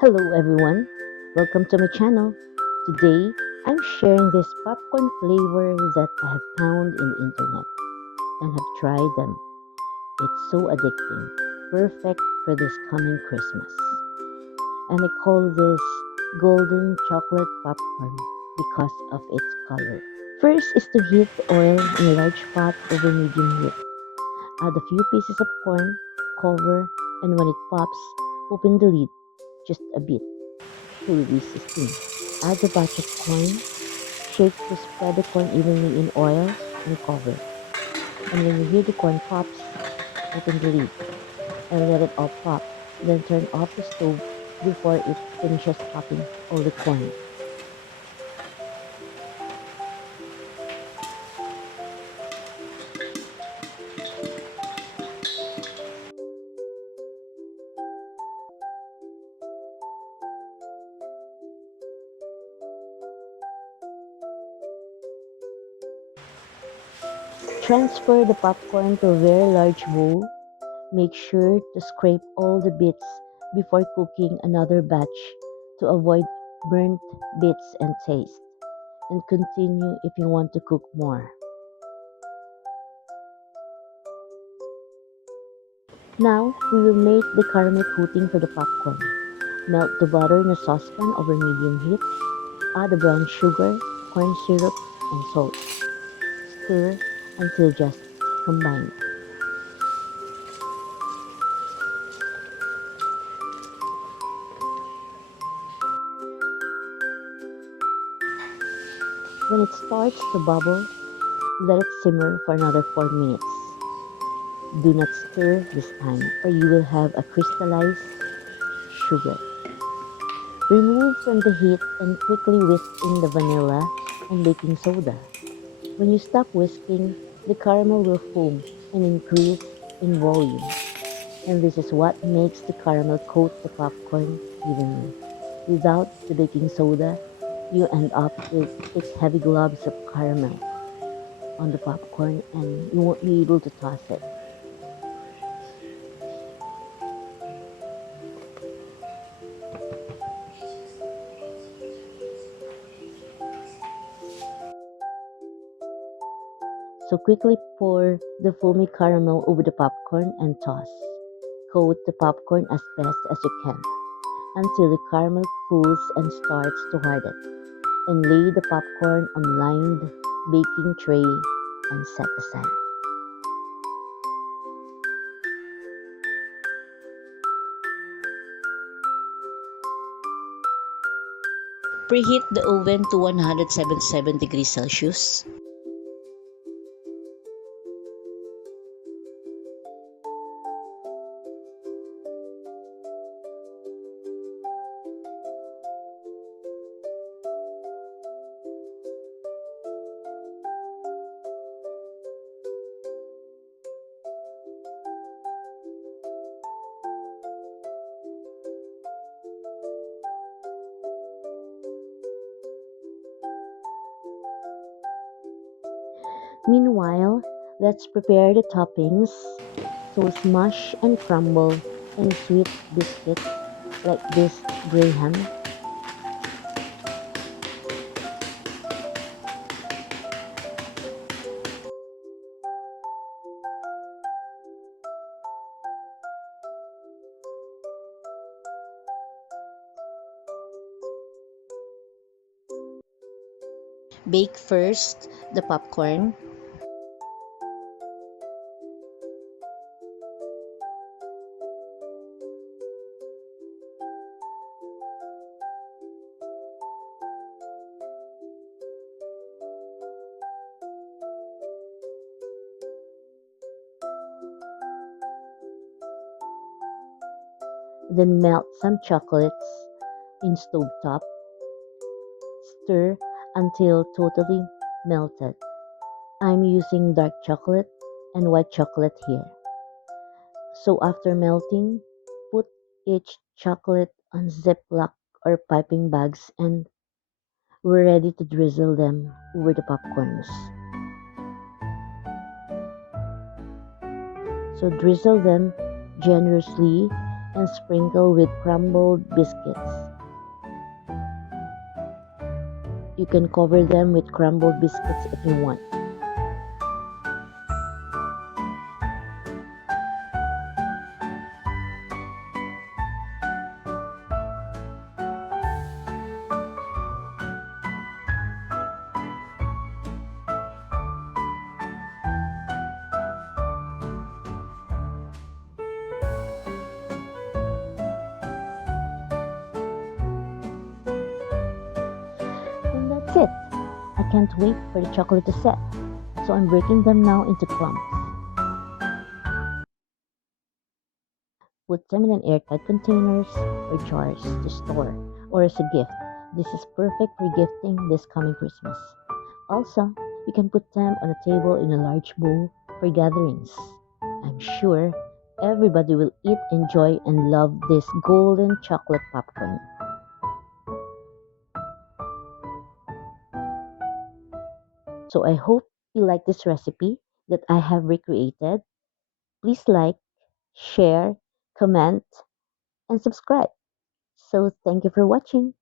Hello everyone, welcome to my channel. Today, I'm sharing this popcorn flavor that I have found in the internet and have tried them. It's so addicting, perfect for this coming Christmas. And I call this golden chocolate popcorn because of its color. First is to heat the oil in a large pot over medium heat. Add a few pieces of corn, cover, and when it pops, open the lid just a bit to release the steam. Add a batch of corn, shake to spread the corn evenly in oil, and cover. And when you hear the corn pops, open the lid and let it all pop. Then turn off the stove before it finishes popping all the corn. Transfer the popcorn to a very large bowl. Make sure to scrape all the bits before cooking another batch to avoid burnt bits and taste. And continue if you want to cook more. Now, we will make the caramel coating for the popcorn. Melt the butter in a saucepan over medium heat. Add the brown sugar, corn syrup, and salt. Stir until just combined. When it starts to bubble, let it simmer for another 4 minutes. Do not stir this time or you will have a crystallized sugar. Remove from the heat and quickly whisk in the vanilla and baking soda. When you stop whisking, the caramel will foam and increase in volume. And this is what makes the caramel coat the popcorn evenly. Without the baking soda, you end up with thick, heavy globs of caramel on the popcorn and you won't be able to toss it. So quickly pour the foamy caramel over the popcorn and toss. Coat the popcorn as best as you can until the caramel cools and starts to harden. And lay the popcorn on lined baking tray and set aside. Preheat the oven to 177 degrees Celsius. Meanwhile, let's prepare the toppings. So smash and crumble any sweet biscuit like this graham. Bake first the popcorn. Then melt some chocolates in stove top. Stir until totally melted. I'm using dark chocolate and white chocolate here. So after melting, put each chocolate on Ziploc or piping bags and we're ready to drizzle them over the popcorns. So drizzle them generously and sprinkle with crumbled biscuits. You can cover them with crumbled biscuits if you want. And that's it. I can't wait for the chocolate to set. So I'm breaking them now into clumps. Put them in an airtight containers or jars to store or as a gift. This is perfect for gifting this coming Christmas. Also, you can put them on a table in a large bowl for gatherings. I'm sure everybody will eat, enjoy, and love this golden chocolate popcorn. So I hope you like this recipe that I have recreated. Please like, share, comment, and subscribe. So thank you for watching.